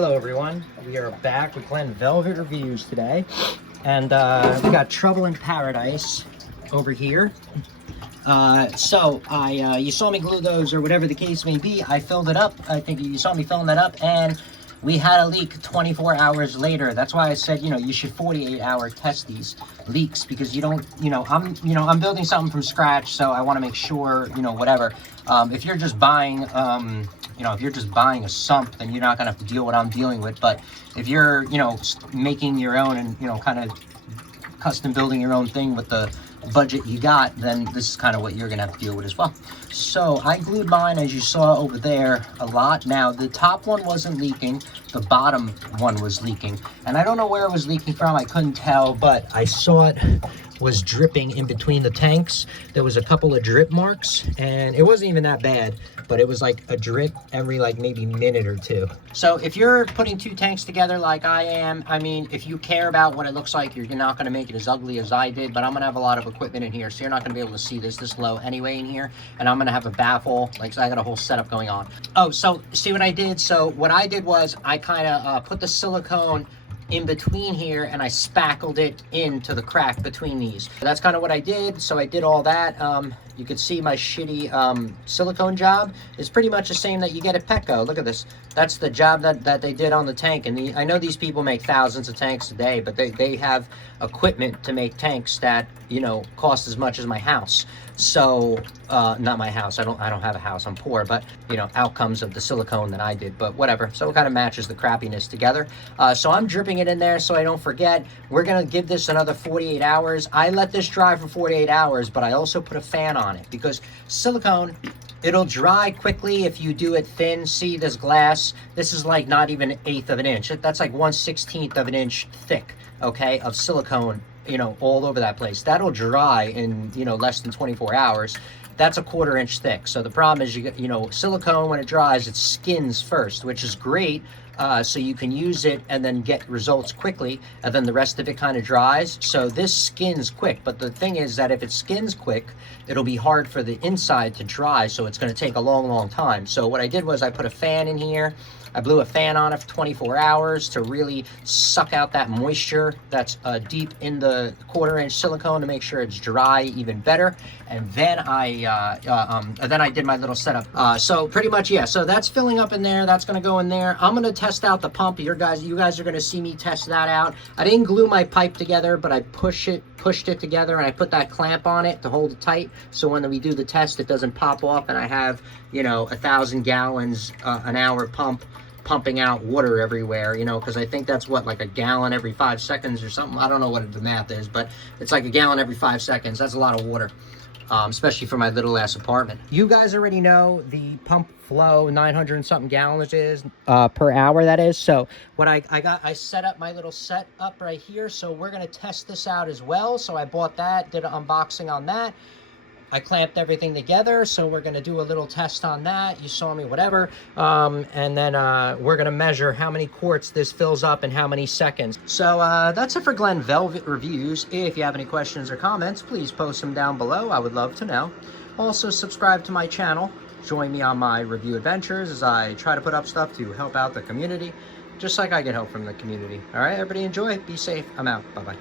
Hello everyone, we are back with Glen Velvet Reviews today, and we got Trouble in Paradise over here. You saw me glue those, or whatever the case may be. I filled it up. I think you saw me filling that up, and we had a leak 24 hours later. That's why I said, you should 48-hour test these leaks, because you don't, I'm building something from scratch, so I want to make sure, whatever. If you're just buying, if you're just buying a sump, then you're not gonna have to deal with what I'm dealing with. But if you're, making your own and, kind of custom building your own thing with the budget you got, then this is kind of what you're gonna have to deal with as well. So I glued mine, as you saw over there, a lot. Now the top one wasn't leaking, the bottom one was leaking, and I don't know where it was leaking from. I couldn't tell, but I saw it was dripping in between the tanks. There was a couple of drip marks, and it wasn't even that bad, but it was like a drip every maybe minute or two. So if you're putting two tanks together like I am, I mean, if you care about what it looks like, you're not gonna make it as ugly as I did, but I'm gonna have a lot of equipment in here, so you're not gonna be able to see this low anyway in here, and I'm gonna have a baffle, so I got a whole setup going on. Oh, so see what I did? So what I did was I kind of put the silicone in between here, and I spackled it into the crack between these. That's kind of what I did. So I did all that. You can see my shitty silicone job is pretty much the same that you get at Petco. Look at this. That's the job that they did on the tank. And I know these people make thousands of tanks a day, but they have equipment to make tanks that, cost as much as my house. So, not my house. I don't have a house. I'm poor, but, outcomes of the silicone that I did, but whatever. So it kind of matches the crappiness together. So I'm dripping it in there so I don't forget. We're going to give this another 48 hours. I let this dry for 48 hours, but I also put a fan on it, because silicone, it'll dry quickly if you do it thin. See this glass? This is like not even 1/8 of an inch. That's like 1/16 of an inch thick, okay, of silicone, all over that place. That'll dry in, less than 24 hours. That's a 1/4 inch thick. So the problem is, silicone, when it dries, it skins first, which is great. So you can use it and then get results quickly, and then the rest of it kind of dries. So this skins quick, but the thing is that if it skins quick, it'll be hard for the inside to dry, so it's going to take a long time. So what I did was I put a fan in here. I blew a fan on it for 24 hours to really suck out that moisture that's deep in the 1/4 inch silicone, to make sure it's dry even better. And then I did my little setup. So pretty much, yeah. So that's filling up in there. That's going to go in there. I'm going to test out the pump. You guys are going to see me test that out. I didn't glue my pipe together, but I pushed it together, and I put that clamp on it to hold it tight. So when we do the test, it doesn't pop off, and I have, 1,000 gallons an hour pumping out water everywhere, because I think that's what, like a gallon every 5 seconds or something. I don't know what the math is, but it's like a gallon every 5 seconds. That's a lot of water, especially for my little ass apartment. You guys already know the pump flow, 900 and something gallons is per hour, that is. So what I set up my little setup right here, so we're going to test this out as well. So I bought that, did an unboxing on that. I clamped everything together, so we're going to do a little test on that. You saw me, whatever. And then we're going to measure how many quarts this fills up in how many seconds. So that's it for Glen Velvet Reviews. If you have any questions or comments, please post them down below. I would love to know. Also, subscribe to my channel. Join me on my review adventures as I try to put up stuff to help out the community, just like I get help from the community. All right, everybody enjoy. Be safe. I'm out. Bye-bye.